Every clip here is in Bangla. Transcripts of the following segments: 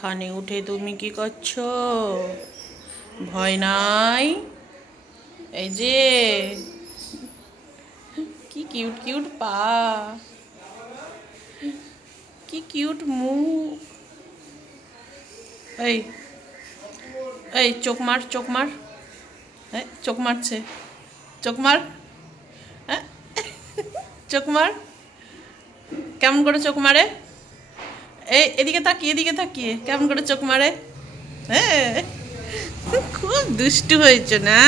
এখানে উঠে তুমি কি করছো? ভয় নাই? এই যে কি কিউট কিউট পা, কি কিউট মুখ। এই এই চোখ মার, চোখ মার। হ্যাঁ চোখ মারছে, চোখ মার। হ্যাঁ চোখ মার, কেমন করে চোখ মারে? এই এদিকে তাকিয়ে, এদিকে তাকিয়ে কেমন করে চোখ মারে? হ্যাঁ খুব দুষ্টু হয়েছ না,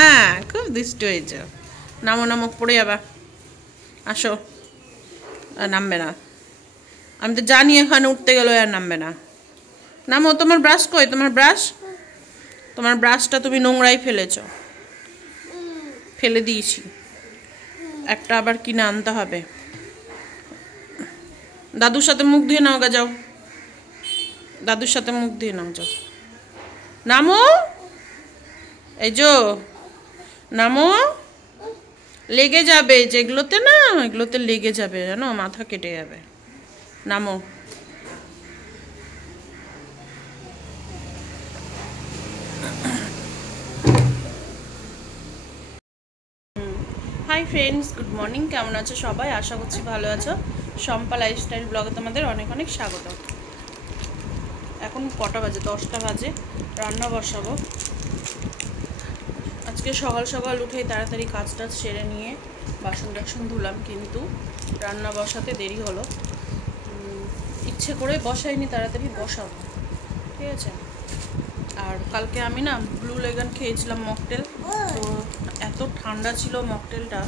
খুব দুষ্টু হয়েছ। নামো নামো, পড়ে যাবা। আসো। আর নামবে না, আমি তো জানি এখানে উঠতে গেলে আর নামবে না। নামো। তোমার ব্রাশ কই? তোমার ব্রাশ, তোমার ব্রাশটা তুমি নোংরাই ফেলেছ, ফেলে দিয়েছি। একটা আবার কিনে আনতে হবে। দাদুর সাথে মুখ ধুয়ে নাও গা, যাও দাদুর সাথে মুখ ধুয়ে নাও, যাও। নামো, এই যো নামো। লেগে যাবে যেগুলোতে, না এগুলোতে লেগে যাবে জানো, মাথা কেটে যাবে। নামো। Hi friends, good morning. কেমন আছো সবাই? আশা করছি ভালো আছো। শম্পা লাইফস্টাইল ব্লগে তোমাদের অনেক অনেক স্বাগত। এখন কটা বাজে? 10টা বাজে। রান্না বসাবো। আজকে সকাল সকাল উঠেই তাড়াতাড়ি কাজ টাজ সেরে নিয়ে বাসন টাসন ধুলাম, কিন্তু রান্না বসাতে দেরি হলো। ইচ্ছে করে বসাইনি, তাড়াতাড়ি বসাবো, ঠিক আছে। আর কালকে আমি না ব্লু লেগান খেয়েছিলাম মকটেল। তো এত ঠান্ডা ছিল মকটেলটা,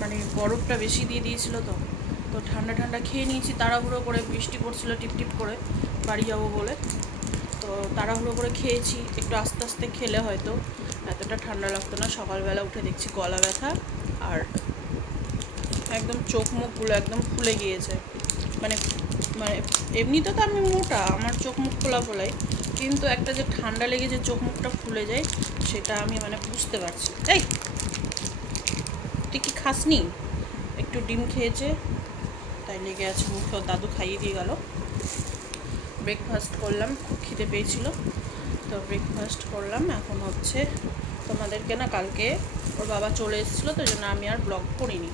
মানে বরফটা বেশি দিয়ে দিয়েছিল, তো তো ঠান্ডা ঠান্ডা খেয়ে নিয়েছি তাড়াহুড়ো করে। বৃষ্টি পড়ছিল টিপ টিপ করে, বাড়ি যাবো বলে। তো তাড়াহুড়ো করে খেয়েছি। একটু আস্তে আস্তে খেলে হয়তো এতটা ঠান্ডা লাগতো না। সকালবেলা উঠে দেখছি গলা ব্যথা, আর একদম চোখ মুখগুলো একদম ফুলে গিয়েছে। মানে মানে এমনিতে তো আমি মোটা, আমার চোখ মুখ ফোলা ফোলাই, কিন্তু একটা যে ঠান্ডা লেগে যে চোখ মুখটা ফুলে যায়, সেটা আমি মানে বুঝতে পারছি। এই তুই কি খাসনি? একটু ডিম খেয়েছে তাই লেগে আছে মুখে। দাদু খাইয়ে দিয়ে গেল। ব্রেকফাস্ট করলাম, খুব খিদে পেয়েছিল, তো ব্রেকফাস্ট করলাম। এখন হচ্ছে তোমাদেরকে না, কালকে ওর বাবা চলে এসেছিলো, তো জন্য আমি আর ব্লগ করিনি।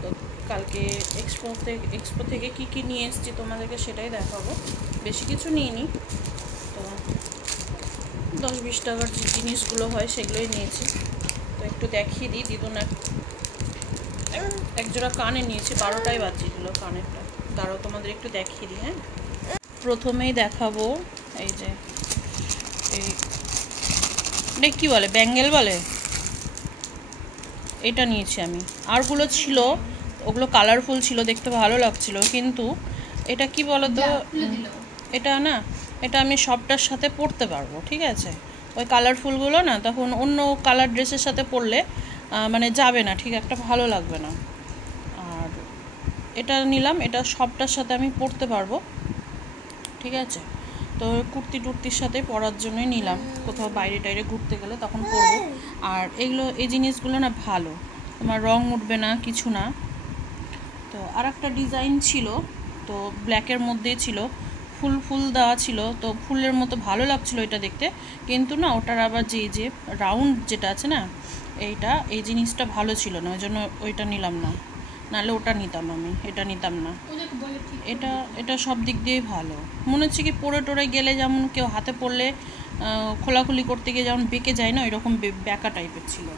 তো কালকে এক্সপো থেকে কি কি নিয়ে এসেছি তোমাদেরকে সেটাই দেখাবো। বেশি কিছু নিইনি, তো 10-20 টাকার যে জিনিসগুলো হয় সেগুলোই নিয়েছি। তো একটু দেখিয়ে দিই। দিদুন একজোড়া কানে নিয়েছি, 12টাই বাজিয়ে দিল কানেরটা। তারাও তোমাদের একটু দেখিয়ে দিই। হ্যাঁ, প্রথমেই দেখাবো এই যে এটা কী বলে, ব্যাঙ্গেল বলে, এটা নিয়েছি আমি। আরগুলো ছিল, ওগুলো কালারফুল ছিল, দেখতে ভালো লাগছিল, কিন্তু এটা কি বলো তো, এটা না, এটা আমি সবটার সাথে পরতে পারবো, ঠিক আছে। ওই কালারফুলগুলো না তখন অন্য কালার ড্রেসের সাথে পরলে মানে যাবে না, ঠিক একটা ভালো লাগবে না। আর এটা নিলাম, এটা সবটার সাথে আমি পরতে পারবো, ঠিক আছে। তো কুর্তি টুর্তির সাথে পরার জন্যই নিলাম, কোথাও বাইরে টাইরে ঘুরতে গেলে তখন পরবো। আর এই জিনিসগুলো না ভালো, তোমার রং উঠবে না, কিছু না। তো আর একটা ডিজাইন ছিল, তো ব্ল্যাকের মধ্যেই ছিল, ফুল ফুল দেওয়া ছিল, তো ফুলের মতো ভালো লাগছিলো এটা দেখতে, কিন্তু না ওটার আবার যে রাউন্ড যেটা আছে না, এই জিনিসটা ভালো ছিল না, ওই জন্য ওইটা নিলাম না। নাহলে ওটা নিতাম আমি, এটা নিতাম না। এটা সব দিক দিয়েই ভালো মনে হচ্ছে। কি পরে টোরে গেলে যেমন কেউ হাতে পড়লে খোলাখুলি করতে গিয়ে যেমন বেঁকে যায় না, এরকম বেঁকা টাইপের ছিল।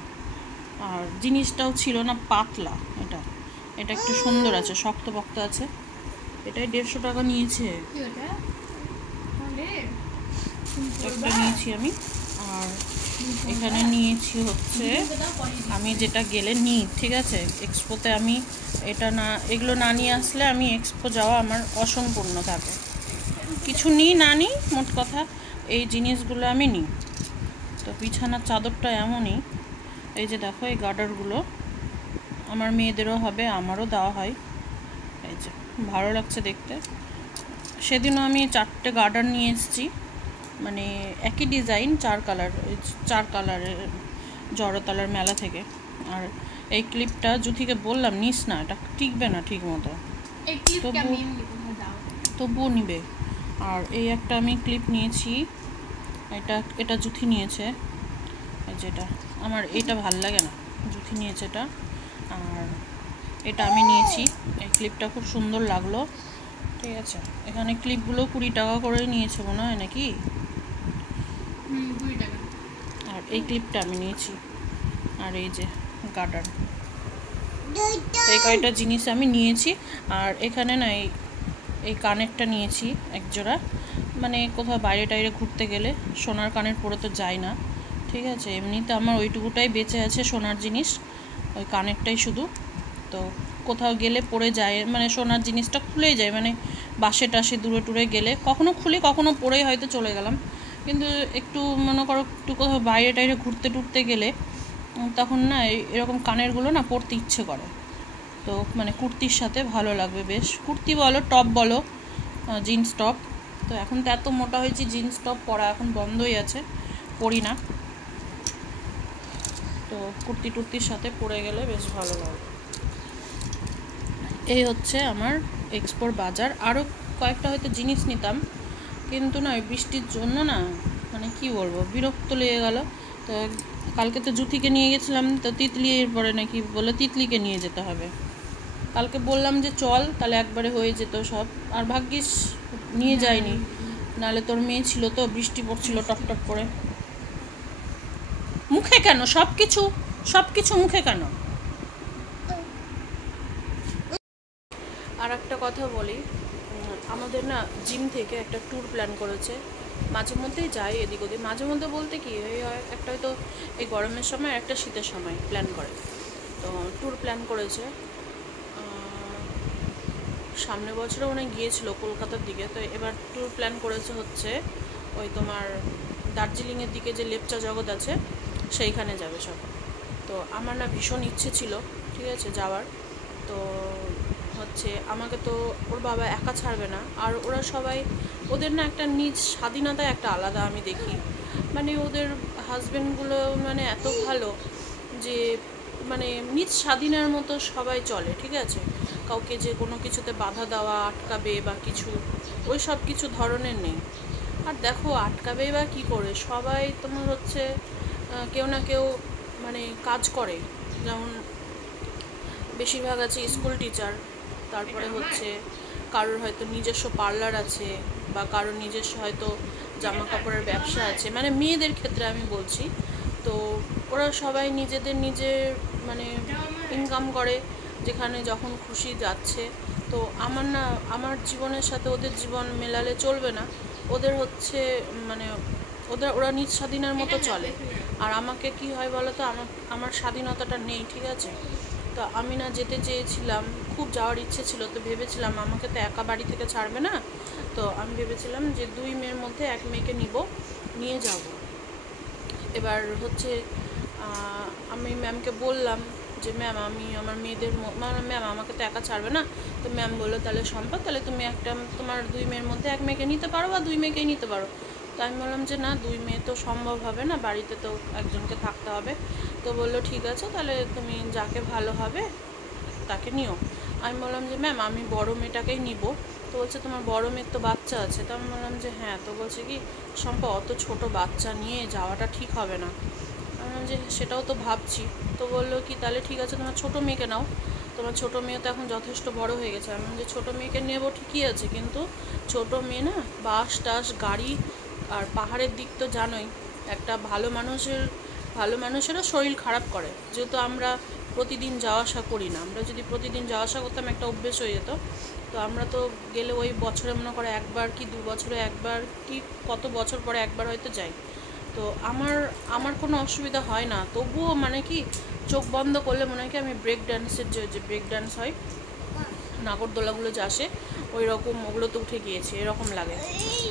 আর জিনিসটাও ছিল না পাতলা, এটা একটু সুন্দর আছে, শক্ত পক্ত আছে। এটাই 150 টাকা নিয়েছে, একটা নিয়েছি আমি। আর এখানে নিয়েছি হচ্ছে, আমি যেটা গেলে নিই, ঠিক আছে, এক্সপোতে আমি এগুলো না নিয়ে আসলে আমি এক্সপো যাওয়া আমার অসম্পূর্ণ থাকে। কিছু নিই না নিই, মোট কথা এই জিনিসগুলো আমি নিই। তো বিছানার চাদরটা এমনই, এই যে দেখো এই গার্ডারগুলো আমার মেয়েদেরও হবে, আমারও দেওয়া হয়। এই যে ভালো লাগছে দেখতে। সেদিনও আমি 4টে গার্ডার নিয়ে এসেছি, মানে একই ডিজাইন, 4 কালারের জড়তলার মেলা থেকে। আর এই ক্লিপটা জুথিকে বললাম নিস না, এটা টিকবে না ঠিক মতো, তবুও নিবে। আর এই একটা আমি ক্লিপ নিয়েছি, এটা জুথি নিয়েছে, যেটা আমার এটা ভাল লাগে না, জুথি নিয়েছে এটা। আর এটা আমি নিয়েছি, এই ক্লিপটা খুব সুন্দর লাগলো, ঠিক আছে। এখানে ক্লিপগুলো 20 টাকা করে নিয়েছে মনে হয় নাকি। আর এই ক্লিপটা আমি নিয়েছি, আর এই যে গার্ডার, এই কয়টা জিনিস আমি নিয়েছি। আর এখানে না এই কানেরটা নিয়েছি এক জোড়া, মানে কোথাও বাইরে টাইরে ঘুরতে গেলে সোনার কানের পরে তো যায় না, ঠিক আছে। এমনিতে আমার ওইটুকুটাই বেঁচে আছে সোনার জিনিস, ওই কানেরটাই শুধু। তো কোথাও গেলে পরে যায়, মানে সোনার জিনিসটা খুলেই যায়, মানে বাসে টাসে দূরে টুরে গেলে কখনো খুলি কখনো পরেই হয়তো চলে গেলাম। কিন্তু একটু মনে করো একটু কোথাও বাইরে টাইরে ঘুরতে টুরতে গেলে তখন না এরকম কানেরগুলো না পরতে ইচ্ছে করে। তো মানে কুর্তির সাথে ভালো লাগবে বেশ, কুর্তি বলো টপ বলো, জিন্স টপ। তো এখন তো এত মোটা হয়েছি, জিন্স টপ পরা এখন বন্ধই আছে, পরি না। তো কুর্তি টুর্তির সাথে পরে গেলে বেশ ভালো লাগবে। এই হচ্ছে আমার এক্সপোর বাজার। আরও কয়েকটা হয়তো জিনিস নিতাম, কিন্তু না ওই বৃষ্টির জন্য না মানে কি বলবো বিরক্ত লেগে গেল। তো কালকে তো জুথিকে নিয়ে গেছিলাম, তো তিতলি এরপরে নাকি বলে তিতলিকে নিয়ে যেতে হবে। কালকে বললাম যে চল, তাহলে একবারে হয়ে যেত সব, আর ভাগ্যিস নিয়ে যায়নি, নাহলে তোর মেয়ে ছিল তো, বৃষ্টি পড়ছিল টপটপ করে। মুখে কেন সব কিছু মুখে কেন? আর একটা কথা বলি, আমাদের না জিম থেকে একটা ট্যুর প্ল্যান করেছে। মাঝে মধ্যেই যাই এদিক ওদিক, মাঝে মধ্যে বলতে কি একটা হয়তো এই গরমের সময় একটা শীতের সময় প্ল্যান করে। তো ট্যুর প্ল্যান করেছে, সামনের বছরে ওখানে গিয়েছিল কলকাতার দিকে। তো এবার ট্যুর প্ল্যান করেছে হচ্ছে ওই তোমার দার্জিলিংয়ের দিকে যে লেপচা জগৎ আছে সেইখানে যাবে সব। তো আমার না ভীষণ ইচ্ছে ছিল, ঠিক আছে, যাওয়ার। তো হচ্ছে আমাকে তো ওর বাবা একা ছাড়বে না, আর ওরা সবাই ওদের না একটা নিজ স্বাধীনতা একটা আলাদা আমি দেখি, মানে ওদের হাজব্যান্ডগুলো মানে এত ভালো যে মানে নিজ স্বাধীনের মতো সবাই চলে, ঠিক আছে। কাউকে যে কোনো কিছুতে বাধা দেওয়া, আটকাবে বা কিছু, ওই সব কিছু ধরনের নেই। আর দেখো আটকাবে বা কী করে, সবাই তোমার হচ্ছে কেউ না কেউ মানে কাজ করে, যেমন বেশিরভাগ আছে স্কুল টিচার, তারপরে হচ্ছে কারোর হয়তো নিজস্ব পার্লার আছে, বা কারোর নিজস্ব হয়তো জামা কাপড়ের ব্যবসা আছে, মানে মেয়েদের ক্ষেত্রে আমি বলছি। তো ওরা সবাই নিজের মানে ইনকাম করে, যেখানে যখন খুশি যাচ্ছে। তো আমার জীবনের সাথে ওদের জীবন মেলালে চলবে না। ওদের হচ্ছে মানে ওরা নিজ স্বাধীনের মতো চলে, আর আমাকে কি হয় বলো তো, আমার স্বাধীনতাটা নেই, ঠিক আছে। তো আমি না যেতে চেয়েছিলাম, খুব যাওয়ার ইচ্ছে ছিল। তো ভেবেছিলাম আমাকে তো একা বাড়ি থেকে ছাড়বে না, তো আমি ভেবেছিলাম যে 2 মেয়ের মধ্যে 1 মেয়েকে নিয়ে যাব। এবার হচ্ছে আমি ম্যামকে বললাম যে ম্যাম আমি আমার মেয়েদের ম্যাম আমাকে তো একা ছাড়বে না। তো ম্যাম বললো তাহলে সম্পদ, তাহলে তুমি তোমার 2 মেয়ের মধ্যে 1 মেয়েকে নিতে পারো বা 2 মেয়েকেই নিতে পারো। তো আমি বললাম যে না 2 মেয়ে তো সম্ভব হবে না, বাড়িতে তো একজনকে থাকতে হবে। তো বললো ঠিক আছে, তাহলে তুমি যাকে ভালো হবে তাকে নিও। আমি বললাম যে ম্যাম আমি বড় মেয়েটাকেই নিব। তো বলছে তোমার বড় মেয়ের তো বাচ্চা আছে। তো আমি বললাম যে হ্যাঁ। তো বলছে কি সম্পদ অত ছোট বাচ্চা নিয়ে যাওয়াটা ঠিক হবে না। আমি বললাম যে সেটাও তো ভাবছি। তো বললো কি তাহলে ঠিক আছে তোমার ছোটো মেয়েকে নাও, তোমার ছোটো মেয়ে তো এখন যথেষ্ট বড় হয়ে গেছে। আমি যে ছোটো মেয়েকে নেবো ঠিকই আছে, কিন্তু ছোটো মেয়ে না বাস টাস গাড়ি আর পাহাড়ের দিক তো জানোই, একটা ভালো মানুষেরও শরীর খারাপ করে, যেহেতু আমরা প্রতিদিন যাওয়া আসা করি না। আমরা যদি প্রতিদিন যাওয়া আসা করতাম একটা অভ্যেস হয়ে যেত। তো আমরা তো গেলে ওই বছরে মনে করে 1 বার কি 2 বছরে 1 বার কি কত বছর পরে 1 বার হয়তো যাই। তো আমার কোনো অসুবিধা হয় না, তবুও মানে কি চোখ বন্ধ করলে মনে হয় কি আমি ব্রেক ডান্সের যে ব্রেক ডান্স হয় নাগরদোলাগুলো যে আসে ওই রকম ওগুলোতে উঠে গিয়েছে এরকম লাগে।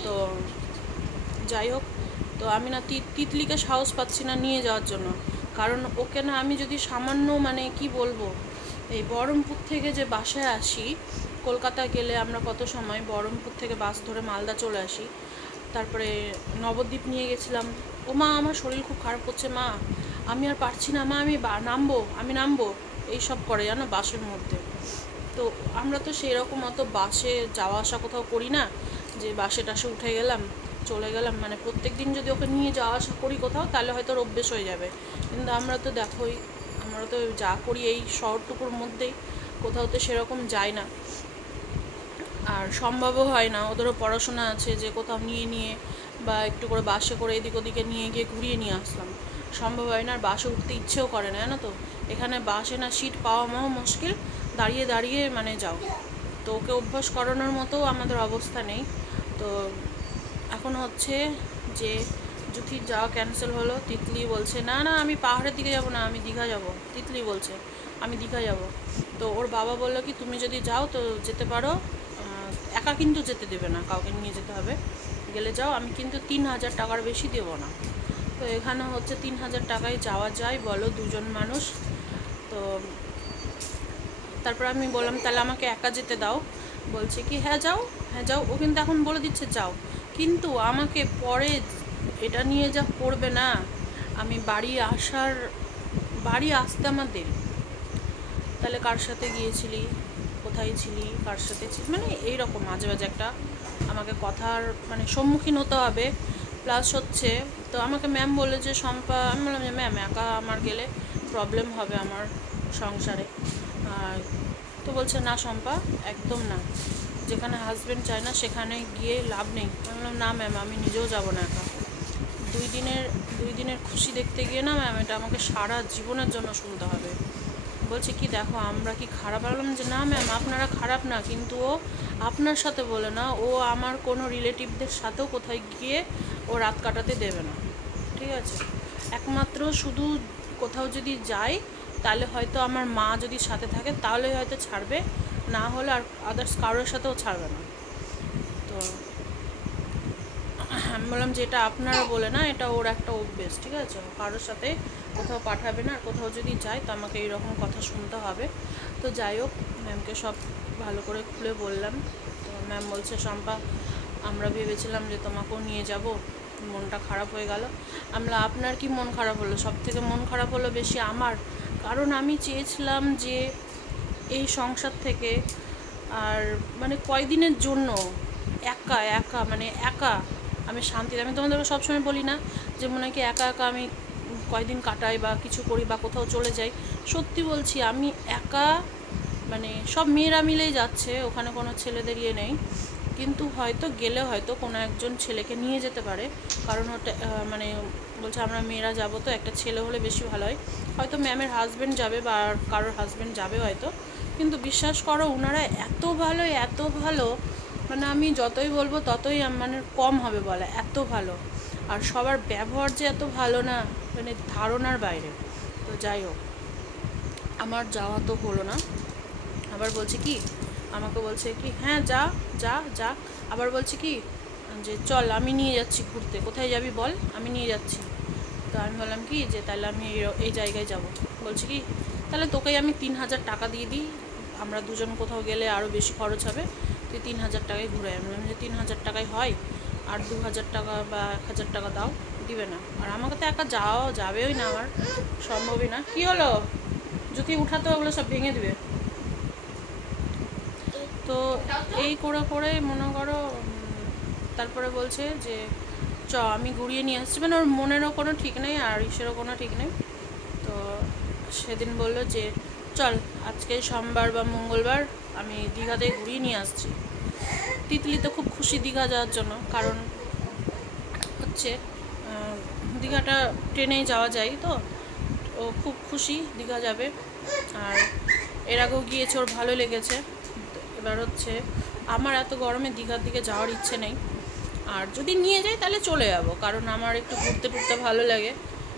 তো যাই হোক, তো আমি না তিতলিকে সাহস পাচ্ছি না নিয়ে যাওয়ার জন্য, কারণ ওকে না আমি যদি সামান্য মানে কি বলবো, এই বহরমপুর থেকে যে বাসায় আসি, কলকাতা গেলে আমরা কত সময় বহরমপুর থেকে বাস ধরে মালদা চলে আসি, তারপরে নবদ্বীপ নিয়ে গেছিলাম। ও মা আমার শরীর খুব খারাপ করছে মা, আমি আর পারছি না মা, আমি নামবো এইসব করে জানো বাসের মধ্যে। তো আমরা তো সেই রকম অত বাসে যাওয়া আসা কোথাও করি না, যে বাসে টাসে উঠে গেলাম, চলে গেলাম, মানে প্রত্যেক দিন যদি ওকে নিয়ে যাওয়া আসা করি কোথাও, তাহলে হয়তো ওর অভ্যেস হয়ে যাবে। কিন্তু আমরা তো দেখোই, আমরা তো যা করি এই শহরটুকুর মধ্যেই, কোথাও তো সেরকম যাই না, আর সম্ভবও হয় না। ওদেরও পড়াশোনা আছে যে কোথাও নিয়ে বা একটু করে বাসে করে এদিক ওদিকে নিয়ে গিয়ে ঘুরিয়ে নিয়ে আসলাম, সম্ভব হয় না। আর বাসে উঠতে ইচ্ছেও করে না, জানো তো। এখানে বাসে না সিট পাওয়া মুশকিল, দাঁড়িয়ে দাঁড়িয়ে মানে যাও। তো ওকে অভ্যাস করানোর মতো আমাদের অবস্থা নেই। তো এখন হচ্ছে যে জুথির যাওয়া ক্যান্সেল হলো। তিতলি বলছে না না আমি পাহাড়ের দিকে যাব না, আমি দীঘা যাব। তিতলি বলছে আমি দীঘা যাব। তো ওর বাবা বললো কি তুমি যদি যাও তো যেতে পারো, একা কিন্তু যেতে দেবে না, কাউকে নিয়ে যেতে হবে, গেলে যাও, আমি কিন্তু 3,000 টাকার বেশি দেবো না। তো এখানে হচ্ছে 3,000 টাকায় যাওয়া যায় বলো, দুজন মানুষ। তো তারপর আমি বললাম তাহলে আমাকে একা যেতে দাও। বলছে কি হ্যাঁ যাও, হ্যাঁ যাও। ও কিন্তু এখন বলে দিচ্ছে যাও, কিন্তু আমাকে পরে এটা নিয়ে যা পড়বে না, আমি বাড়ি আসতে আমার দেরি। তাহলে কার সাথে গিয়েছিলি, কোথায় ছিলি, কার সাথে ছিলি, মানে এইরকম মাঝে মাঝে একটা আমাকে কথার মানে সম্মুখীন হতে হবে। প্লাস হচ্ছে তো আমাকে ম্যাম বলে যে শম্পা, আমি বললাম যে ম্যাম একা আমার গেলে প্রবলেম হবে আমার সংসারে। তো বলছে না শম্পা একদম না, যেখানে হাজব্যান্ড চায় না সেখানে গিয়ে লাভ নেই। আমি বললাম না ম্যাম আমি নিজেও যাব না একা। 2 দিনের খুশি দেখতে গিয়ে না ম্যাম এটা আমাকে সারা জীবনের জন্য শুনতে হবে। বলছে কি দেখো আমরা কি খারাপ? বললাম যে না ম্যাম আপনারা খারাপ না, কিন্তু ও আপনার সাথে বলে না, ও আমার কোনো রিলেটিভদের সাথেও কোথায় গিয়ে ও রাত কাটাতে দেবে না, ঠিক আছে। একমাত্র শুধু কোথাও যদি যাই তাহলে হয়তো আমার মা যদি সাথে থাকে তাহলে হয়তো ছাড়বে, না হলে আর আদার্স কারোর সাথেও ছাড়বে না। তো আমি বললাম যে এটা আপনারা বলে না, এটা ওর একটা অভ্যেস, ঠিক আছে, কারোর সাথে কোথাও পাঠাবে না, আর কোথাও যদি যায় তো আমাকে এইরকম কথা শুনতে হবে। তো যাই হোক ম্যামকে সব ভালো করে খুলে বললাম। তো ম্যাম বলছে শম্পা আমরা ভেবেছিলাম যে তোমাকেও নিয়ে যাব, মনটা খারাপ হয়ে গেল। আমরা আপনার কি মন খারাপ হলো? সব থেকে মন খারাপ হলো বেশি আমার, কারণ আমি চেয়েছিলাম যে এই সংসার থেকে আর মানে কয়দিনের জন্য একা আমি শান্তি, আমি তোমাদেরকে সবসময় বলি না যে মনে হয় কি একা আমি কয়দিন কাটাই বা কিছু করি বা কোথাও চলে যাই। সত্যি বলছি আমি একা, মানে সব মেয়েরা মিলেই যাচ্ছে, ওখানে কোনো ছেলেদের ইয়ে নেই, কিন্তু হয়তো গেলে হয়তো কোনো একজন ছেলেকে নিয়ে যেতে পারে, কারণ ওটা মানে বলছে আমরা মেয়েরা যাব, তো একটা ছেলে হলে বেশি ভালো হয়। হয়তো ম্যামের হাজব্যান্ড যাবে বা কারোর হাজব্যান্ড যাবে হয়তো, কিন্তু বিশ্বাস করো ওনারা এত ভালো, মানে আমি যতই বলবো ততই মানে কম হবে বলা, এত ভালো। আর সবার ব্যবহার যে এত ভালো না, মানে ধারণার বাইরে। তো যাই হোক আমার যাওয়া তো হলো না। আবার বলছে কি, আমাকে বলছে কি হ্যাঁ যা যা যা, আবার বলছে কি যে চল আমি নিয়ে যাচ্ছি ঘুরতে, কোথায় যাবি বল আমি নিয়ে যাচ্ছি। তো আমি বললাম কি যে তাহলে আমি এই জায়গায় যাব। বলছে কি তাহলে তোকেই আমি 3,000 টাকা দিয়ে দিই, আমরা দুজন কোথাও গেলে আরও বেশি খরচ হবে, তুই 3,000 টাকায় ঘুরে। আমি বললাম যে 3,000 টাকায় হয়, আর 2,000 টাকা বা 1,000 টাকা দাও, দিবে না। আর আমাকে তো একা যাবেই না, আমার সম্ভবই না। কী হলো যদি উঠাতো ওগুলো সব ভেঙে দিবে। তো এই করে মনে করো তারপরে বলছে যে আমি ঘুরিয়ে নিয়ে আসছি, মানে ওর মনেরও কোনো ঠিক নেই আর ইসেরও কোনো ঠিক নেই। তো সেদিন বললো যে চল আজকে সোমবার বা মঙ্গলবার আমি দীঘাতে ঘুরিয়ে নিয়ে আসছি। তিতলি তো খুব খুশি দীঘা যাওয়ার জন্য, কারণ হচ্ছে দীঘাটা ট্রেনেই যাওয়া যায়, তো ও খুব খুশি দীঘা যাবে। আর এর আগেও গিয়েছে, ওর ভালো লেগেছে। এবার হচ্ছে আমার এত গরমে দীঘার দিকে যাওয়ার ইচ্ছে নেই, আর যদি নিয়ে যাই তাহলে চলে যাব, কারণ আমার একটু ঘুরতে ভালো লাগে।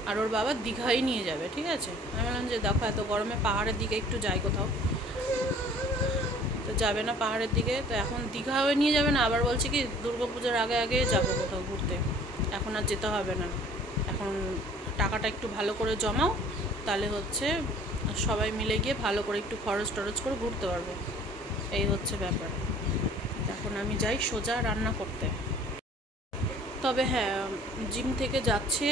আর ওর বাবা দীঘাই নিয়ে যাবে, ঠিক আছে। আমি বললাম যে দেখো এত গরমে পাহাড়ের দিকে একটু যাই কোথাও, তো যাবে না পাহাড়ের দিকে। তো এখন দীঘাও নিয়ে যাবে না, আবার বলছে কি দুর্গাপূজার আগে যাবো কোথাও ঘুরতে, এখন আর যেতে হবে না, এখন টাকাটা একটু ভালো করে জমাও, তাহলে হচ্ছে সবাই মিলে গিয়ে ভালো করে একটু খরচ টরচ করে ঘুরতে পারবো। এই হচ্ছে ব্যাপার। এখন আমি যাই সোজা রান্না করতে। তবে হ্যাঁ জিম থেকে যাচ্ছে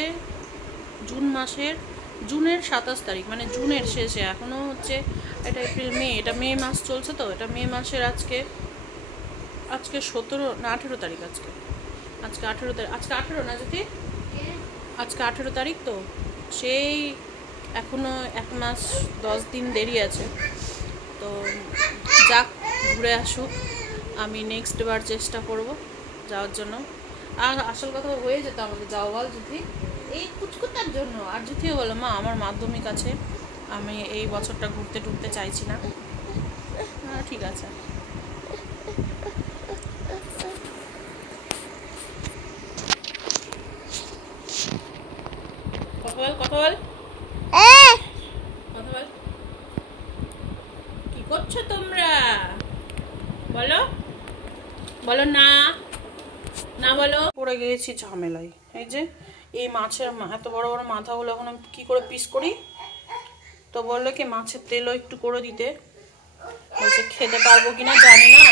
জুনের 27 তারিখ, মানে জুনের শেষে, এখনও হচ্ছে এটা এপ্রিল মে, এটা মে মাস চলছে, তো এটা মে মাসের আজকে আজকে 17 না 18 তারিখ। আজকে 18 তারিখ। আজকে 18 না যদি, আজকে 18 তারিখ তো সেই এখনও 1 মাস 10 দিন দেরি আছে। তো যাক, ঘুরে আসুক। আমি নেক্সট বার চেষ্টা করব যাওয়ার জন্য। আর আসল কথা হয়ে যেত আমাদের যাওয়া, বল যদি এই কুচকুতার জন্য। আর যদিও বলো মা আমার মাধ্যমিক আছে, আমি এই বছরটা ঘুরতে টুরতে চাইছি না। হ্যাঁ ঠিক আছে। কথা বল কি করছো তোমরা? বলো বলো না না বলো। পড়ে গিয়েছি ঝামেলায়। এই যে এই মাছের এত বড় বড় মাথাগুলো এখন আমি কী করে পিস করি? তো বললো কি মাছের তেলও একটু করে দিতে। বলছে খেতে পারবো কিনা জানি না,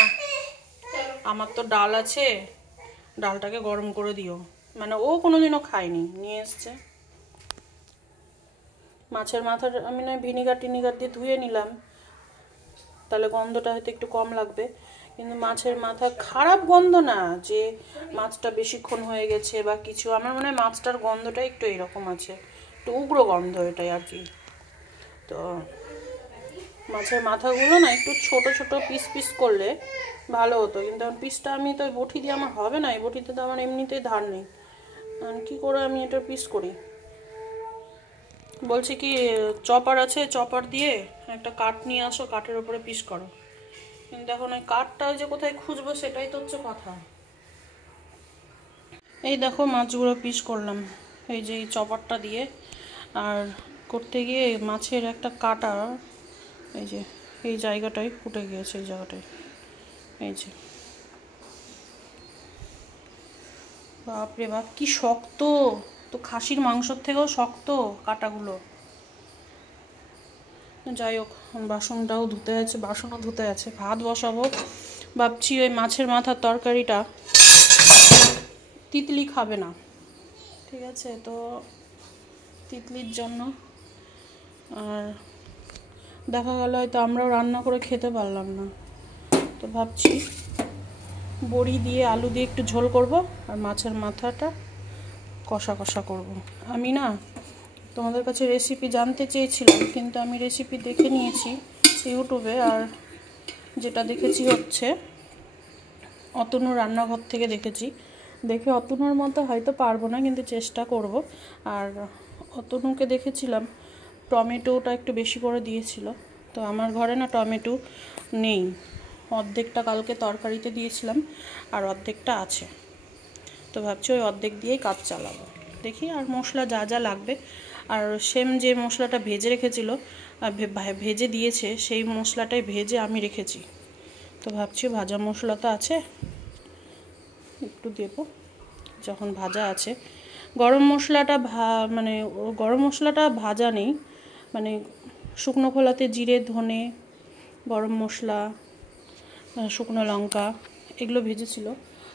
আমার তো ডাল আছে, ডালটাকে গরম করে দিও। মানে ও কোনোদিনও খায়নি, নিয়ে এসছে। মাছের মাথার আমি নয় ভিনিগার টিনিগার দিয়ে ধুয়ে নিলাম, তাহলে গন্ধটা হয়তো একটু কম লাগবে। কিন্তু মাছের মাথা খারাপ গন্ধ না যে মাছটা বেশিক্ষণ হয়ে গেছে বা কিছু। আমার মনে হয় মাছটার গন্ধটা একটু এরকম আছে, একটু উগ্র গন্ধ এটাই আর কি। তো মাছের মাথাগুলো না একটু ছোট ছোট পিস পিস করলে ভালো হতো, কিন্তু পিসটা আমি তো বটি দিয়ে আমার হবে না। এই বটিতে তো আমার এমনিতেই ধার নেই, কী করে আমি এটা পিস করি? বলছি কি চপার আছে, চপার দিয়ে একটা কাঠ নিয়ে আসো, কাঠের উপরে পিস করো। কিন্তু এখন ওই কাঠটা যে কোথায় খুঁজবো সেটাই তো হচ্ছে কথা। এই দেখো মাছগুলো পিস করলাম এই যে এই চপারটা দিয়ে। আর করতে গিয়ে মাছের একটা কাটা এই যে এই জায়গাটায় ফুটে গিয়েছে, এই জায়গাটায়। এই যে বাপরে বাপ কি শক্ত, তো খাসির মাংসর থেকেও শক্ত কাটাগুলো। যাই হোক, বাসনটাও ধুতে আছে, বাসনও ধুতে আছে, ভাত বসাবো ভাবছি। ওই মাছের মাথার তরকারিটা তিতলি খাবে না, ঠিক আছে? তো তিতলির জন্য। আর দেখা গেল হয়তো আমরাও রান্না করে খেতে পারলাম না, তো ভাবছি বড়ি দিয়ে আলু দিয়ে একটু ঝোল করব আর মাছের মাথাটা কষা কষা করব। আমি না তোমাদের কাছে রেসিপি জানতে চেয়েছিলাম, কিন্তু আমি রেসিপি দেখে নিয়েছি ইউটিউবে। আর যেটা দেখেছি হচ্ছে অতনু রান্নাঘর থেকে দেখেছি। দেখে অতনুর মতো হয়তো পারবো না, কিন্তু চেষ্টা করব। আর অতনুকে দেখেছিলাম টমেটোটা একটু বেশি করে দিয়েছিল, তো আমার ঘরে না টমেটো নেই। অর্ধেকটা কালকে তরকারিতে দিয়েছিলাম আর অর্ধেকটা আছে, তো ভাবছি ওই অর্ধেক দিয়েই কাজ চালাবো। দেখি আর মশলা যা যা লাগবে। আর সেম যে মশলাটা ভেজে রেখেছিল, ভেজে দিয়েছে, সেই মশলাটাই ভেজে আমি রেখেছি। তো ভাবছি ভাজা মশলা তো আছে, একটু দেবো যখন ভাজা আছে। গরম মশলাটা মানে গরম মশলাটা ভাজা নেই, মানে শুকনো খোলাতে জিরে ধনে গরম মশলা শুকনো লঙ্কা এগুলো ভেজেছিল।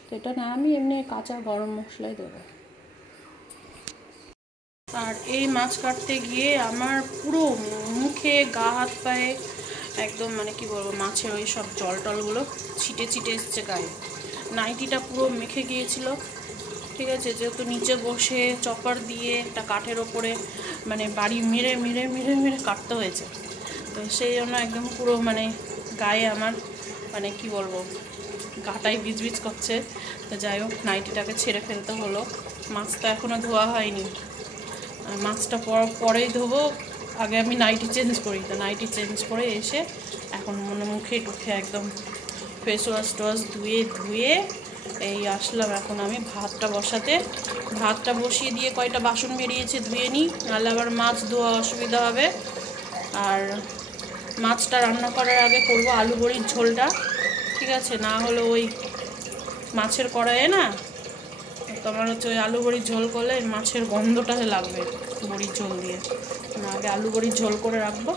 তো এটা না, আমি এমনি কাঁচা গরম মশলাই দেবো। আর এই মাছ কাটতে গিয়ে আমার পুরো মুখে গা হাত পায়ে একদম মানে কি বলবো, মাছের ওই সব জল টলগুলো ছিটে ছিটে এসছে গায়ে। নাইটিটা পুরো মেখে গিয়েছিল, ঠিক আছে? যেহেতু নিচে বসে চপার দিয়ে একটা কাঠের ওপরে মানে বাড়ি মেরে মেরে মেরে মেরে কাটতে হয়েছে, তো সেই জন্য একদম পুরো মানে গায়ে আমার মানে কি বলবো গাটাই বিজবিজ করছে। তো যাই হোক, নাইটিটাকে ছেড়ে ফেলতে হলো। মাছটা এখনও ধোয়া হয়নি, মাছটা পরেই ধোবো। আগে আমি নাইটি চেঞ্জ করি, তো নাইটি চেঞ্জ করে এসে এখন মুখে টুখে একদম ফেস ওয়াশ টোয়াশ ধুয়ে এই আসলাম এখন আমি ভাতটা বসাতে। ভাতটা বসিয়ে দিয়ে কয়টা বাসন বেরিয়েছে ধুয়ে নিই, নাহলে আবার মাছ ধোয়া অসুবিধা হবে। আর মাছটা রান্না করার আগে করব আলু বড়ির ঝোলটা, ঠিক আছে? না হলে ওই মাছের কড়াইয়ে না তোমার হচ্ছে ওই আলু বড়ির ঝোল করলে মাছের গন্ধটা লাগবে বড়ির ঝোল দিয়ে। না, আগে আলু বড়ির ঝোল করে রাখবো,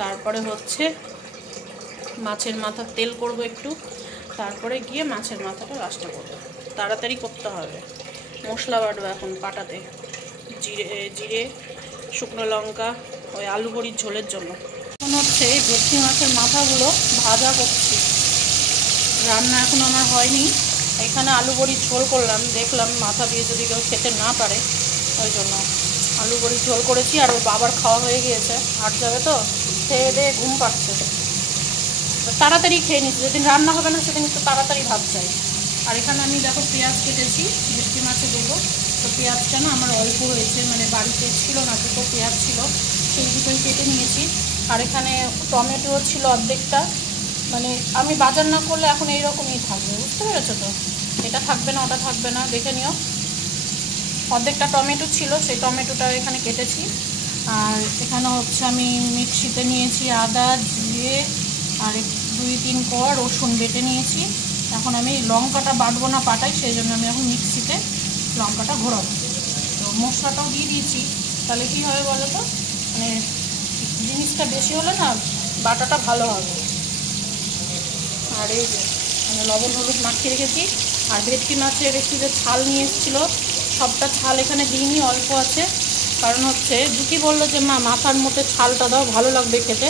তারপরে হচ্ছে মাছের মাথার তেল করব একটু, তারপরে গিয়ে মাছের মাথাটা রাস্তা করবো। তাড়াতাড়ি করতে হবে। মশলা বাটবো এখন পাটাতে, জিরে শুকনো লঙ্কা ওই আলু বড়ির ঝোলের জন্য। এখন হচ্ছে এই ভেটকি মাছের মাথাগুলো ভাজা করছি। রান্না এখন আমার হয়নি। এখানে আলু বড়ির ঝোল করলাম, দেখলাম মাথা দিয়ে যদি কেউ খেতে না পারে ওই জন্য আলু বড়ির ঝোল করেছি। আর ওর বাবার খাওয়া হয়ে গিয়েছে, হাট যাবে তো, খেয়ে দিয়ে ঘুম পাচ্ছে। তাড়াতাড়ি খেয়ে নিচ্ছি, যেদিন রান্না হবে না সেদিন একটু তাড়াতাড়ি ভাত চাই। আর এখানে আমি দেখো পেঁয়াজ কেটেছি ভেটকি মাছে দেবো। তো পেঁয়াজটা না আমার অল্প হয়েছে, মানে বাড়িতে ছিল না, দুটো পেঁয়াজ ছিল, সেই দুটোই কেটে নিয়েছি। আর এখানে টমেটো ছিল অর্ধেকটা, মানে আমি বাজার না করলে এখন এইরকমই থাকবে, বুঝতে পেরেছো তো? এটা থাকবে না, ওটা থাকবে না, দেখে নিও। অর্ধেকটা টমেটো ছিল, সেই টমেটোটা এখানে কেটেছি। আর এখানে হচ্ছে আমি মিক্সিতে নিয়েছি আদা, জিরে আর 2-3 কোয়া রসুন বেটে নিয়েছি। এখন আমি লঙ্কাটা বাটবো না পাটাই, সেই জন্য আমি এখন মিক্সিতে লঙ্কাটা ঘোরাবো। তো মশলাটাও দিয়ে দিয়েছি, তাহলে কী হবে বলো তো, মানে জিনিসটা বেশি হলে না বাটাটা ভালো হবে। আর এই যে মানে লবণ হলুদ মাখিয়ে রেখেছি। আর ভেটকি মাছের একটু যে ছাল নিয়ে এসেছিলো, সবটা ছাল এখানে দিইনি, অল্প আছে। কারণ হচ্ছে দুটি বললো যে মা মাথার মধ্যে ছালটা দাও, ভালো লাগবে খেতে।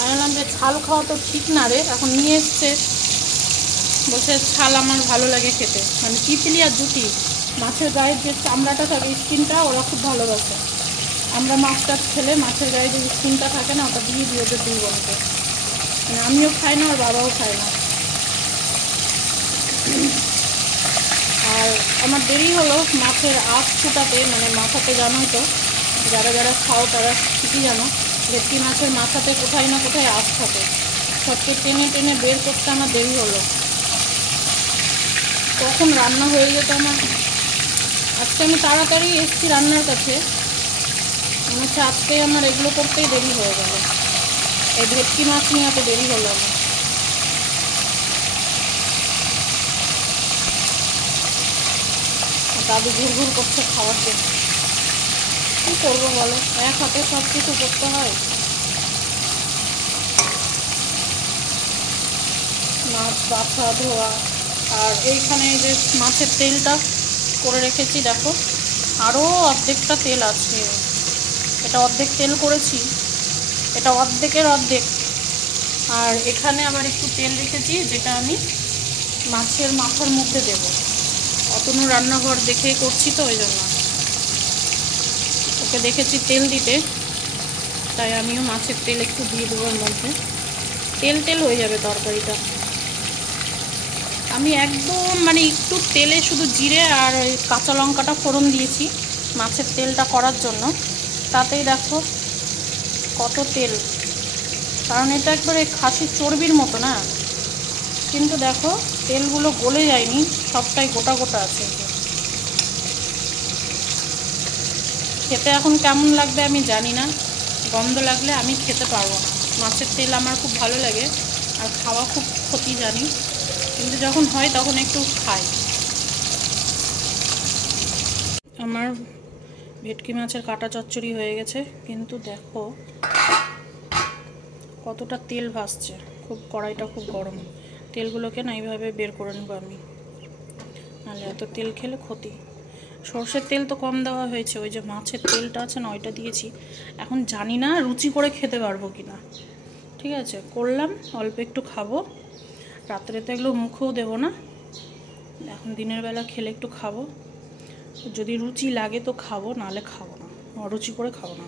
আমি বললাম যে ছাল খাওয়া তো ঠিক না রে, এখন নিয়ে এসছে, বলছে ছাল আমার ভালো লাগে খেতে। মানে তিতলি আর জুটি মাছের গায়ের যে চামড়াটা থাকে, স্কিনটা ওরা খুব ভালোবাসে। আমরা মাছটা খেলে মাছের গায়ে যে স্কিনটা থাকে না, ওটা দিয়ে দিই ওদের 2 বোনকে। মানে আমিও খাই না, আর বাবাও খায় না। আর আমার দেরি হলো মাছের আঁশ ছুটাতে, মানে মাথাতে জানোই তো, যারা যারা খাও তারা ঠিকই জানো, ভেটকি মাছের মাথাতে কোথায় না কোথায় আঁশ থাকে, সবকে টেনে টেনে বের করতে আমার দেরি হলো। তখন রান্না হয়ে যেত আমার। আজকে আমি তাড়াতাড়ি এসেছি রান্নার কাছে, মনে হচ্ছে আজকেই আমার এগুলো করতেই দেরি হয়ে গেল, এই ভেটকি মাছ নিয়ে এত দেরি হলো আমার। দাদু ঘুর ঘুর করছে খাবার জন্য, কী করবো বলো, এক হাতে সব কিছু করতে হয়। মাছ বাছা ধোয়া, আর এইখানে যে মাছের তেলটা করে রেখেছি দেখো, আরও অর্ধেকটা তেল আছে। এটা অর্ধেক তেল করেছি, এটা অর্ধেকের অর্ধেক। আর এখানে আবার একটু তেল রেখেছি, যেটা আমি মাছের মাথার মধ্যে দেব। অতনু রান্নাঘর দেখেই করছি তো, ওই জন্য ওকে দেখেছি তেল দিতে, তাই আমিও মাছের তেল একটু দিয়ে দেবো এর মধ্যে, তেল তেল হয়ে যাবে তরকারিটা। আমি একদম মানে একটু তেলে শুধু জিরে আর ওই কাঁচা লঙ্কাটা ফোড়ন দিয়েছি মাছের তেলটা করার জন্য, তাতেই দেখো কত তেল। কারণ এটা একবারে খাসির চর্বির মতো না, কিন্তু দেখো তেলগুলো গলে যায়নি, সবটাই গোটা গোটা আছে। খেতে এখন কেমন লাগবে আমি জানি না, গন্ধ লাগলে আমি খেতে পারবো না। মাছের তেল আমার খুব ভালো লাগে, আর খাওয়া খুব ক্ষতি জানি, কিন্তু যখন হয় তখন একটু খাই। আমার ভেটকি মাছের কাটা চচ্চড়ি হয়ে গেছে, কিন্তু দেখো কতটা তেল ভাসছে, খুব কড়াইটা খুব গরম। তেলগুলোকে না এইভাবে বের করে নেবো আমি, নাহলে এত তেল খেলে ক্ষতি। সর্ষের তেল তো কম দেওয়া হয়েছে, ওই যে মাছের তেলটা আছে না ওইটা দিয়েছি। এখন জানি না রুচি করে খেতে পারবো কি না। ঠিক আছে, করলাম, অল্প একটু খাবো, রাত্রে তো এগুলো মুখেও দেবো না, এখন দিনের বেলা খেলে একটু খাবো, যদি রুচি লাগে তো খাবো, নাহলে খাবো না, অরুচি করে খাবো না।